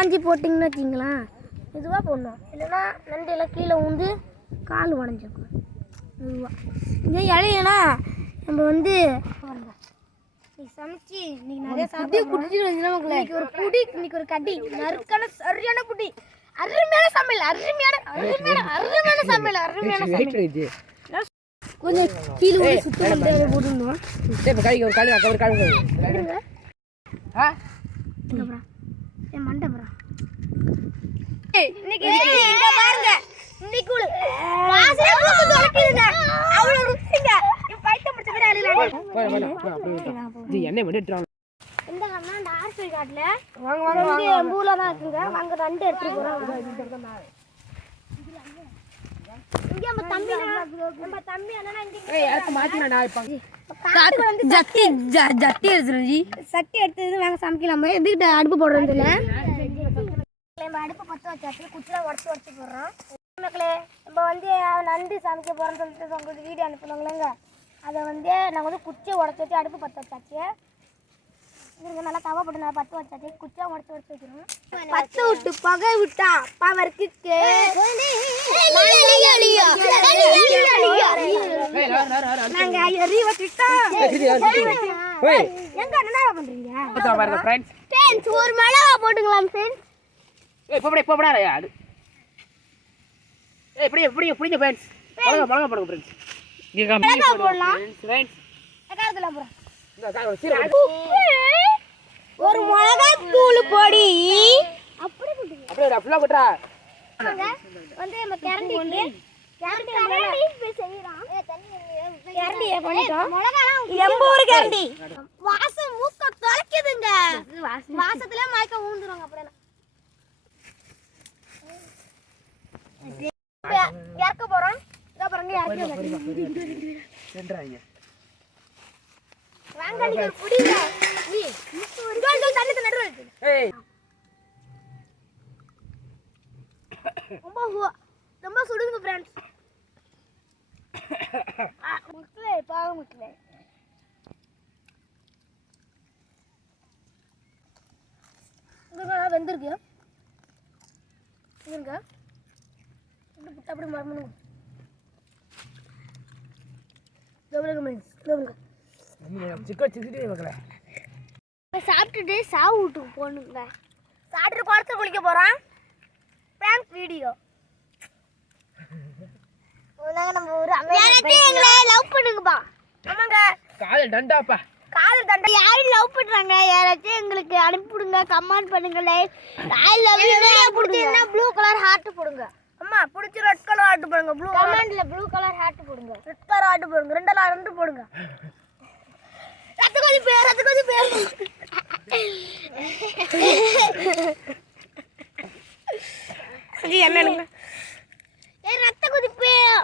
ஆஞ்சி போட்டிங்கன்னு வச்சிங்களேன், இதுவாக போடணும். இல்லைன்னா நண்டெல்லாம் கீழே ஊந்து கால் உடஞ்சிருக்கும். இதுவாக இதே இலையனா நம்ம வந்து சமைச்சி இன்னைக்கு நிறைய சாப்பிட்டு குடிச்சிட்டு இன்னைக்கு ஒரு புடி, இன்னைக்கு ஒரு கடி நறுக்கான சரியான புடி. அருமையான சமையல், அருமையான சமையல். கொஞ்சம் கீழே சுத்தம் போட்டுருந்தோம். மண்டபரா இன்னைக்கு பாருங்க, இன்னைக்கு வாசனை மூக்கு தொலைக்குதுங்க. அவ்வளவு ருசிங்க. பைத்தியம் பிடிச்ச மாதிரி அழியலாம். என்ன பண்ணிட்டு இந்த அந்த ஆர்சி காட்டுல வாங்க மூல தான் இருக்குங்க. அங்க ரெண்டு எடுத்துட்டு போறோம். இங்க நம்ம தம்பி அண்ணா இங்க மாத்தினா இப்ப ஜட்டி எடுத்துருஞ்சி சட்டி எடுத்தது வாங்க சமைக்கலாமா. எதுக்கிட்ட அடுப்பு போடுறது இல்லை. நம்ம அடுப்பு பற்ற வச்சாச்சு. குச்சிலாம் உடச்சி போடுறோம். மக்களே நம்ம வந்து நண்டு சமைக்க போகிறோன்னு சொல்லிட்டு உங்களுக்கு வீடியோ அனுப்பினாங்களேங்க. அதை வந்து நாங்கள் வந்து குச்சியை உடச்சி வச்சு அடுப்பு பற்ற வச்சாச்சு. இதுங்க நல்லா தவா போட்டு நல்லா பற்ற வச்சாச்சு. குச்சியாக உடச்சி வைக்கணும். பற்ற விட்டு புகை விட்டா பவருக்கு நாங்கள் எறி வச்சுட்டோம். எங்க என்ன பண்றீங்க? ஒரு மிளகா போட்டுக்கலாம் ஃப்ரெண்ட்ஸ். ஒரு மிளகா தூள் பொடி வந்து நம்ம கரண்டி வாசம் மூக்க தொலைக்குதுங்க. வாசத்துல மயக்க ஊந்துருவாங்க. அப்படியே இறக்க போறோம். ரொம்ப சுடுங்க ஃப்ரெண்ட்ஸ். முட்டை பாவம் முட்டை வெந்திருக்கு. அப்படி மறந்துங்க. சாப்பிட்டுட்டு சாவு வீட்டுக்கு போகணுங்க. சாப்பிட்டு குளத்துல குளிக்க போறோம். Prank video. நம்ம ஒரு லவ் பண்ணுங்கப்பா. ஆமாங்க, காதல் தண்டாப்பா. காதல் தண்டா யாரும் லவ் பண்றாங்க யாராச்சும் எங்களுக்கு அனுப்பிடுங்க. கமெண்ட் பண்ணுங்க. ஐ லவ் யூ பிடிச்சிருந்தா ப்ளூ கலர் ஹார்ட் போடுங்க. அம்மா பிடிச்சி ரெட் கலர் ஹார்ட் போடுங்க. ப்ளூ கமெண்ட்ல ப்ளூ கலர் ஹார்ட் போடுங்க. ரெட் கலர் ஹார்ட் போடுங்க. ரெண்டு போடுங்க. ரத்த கொதி பேர் என்னங்க ரத்த கொதி பேர்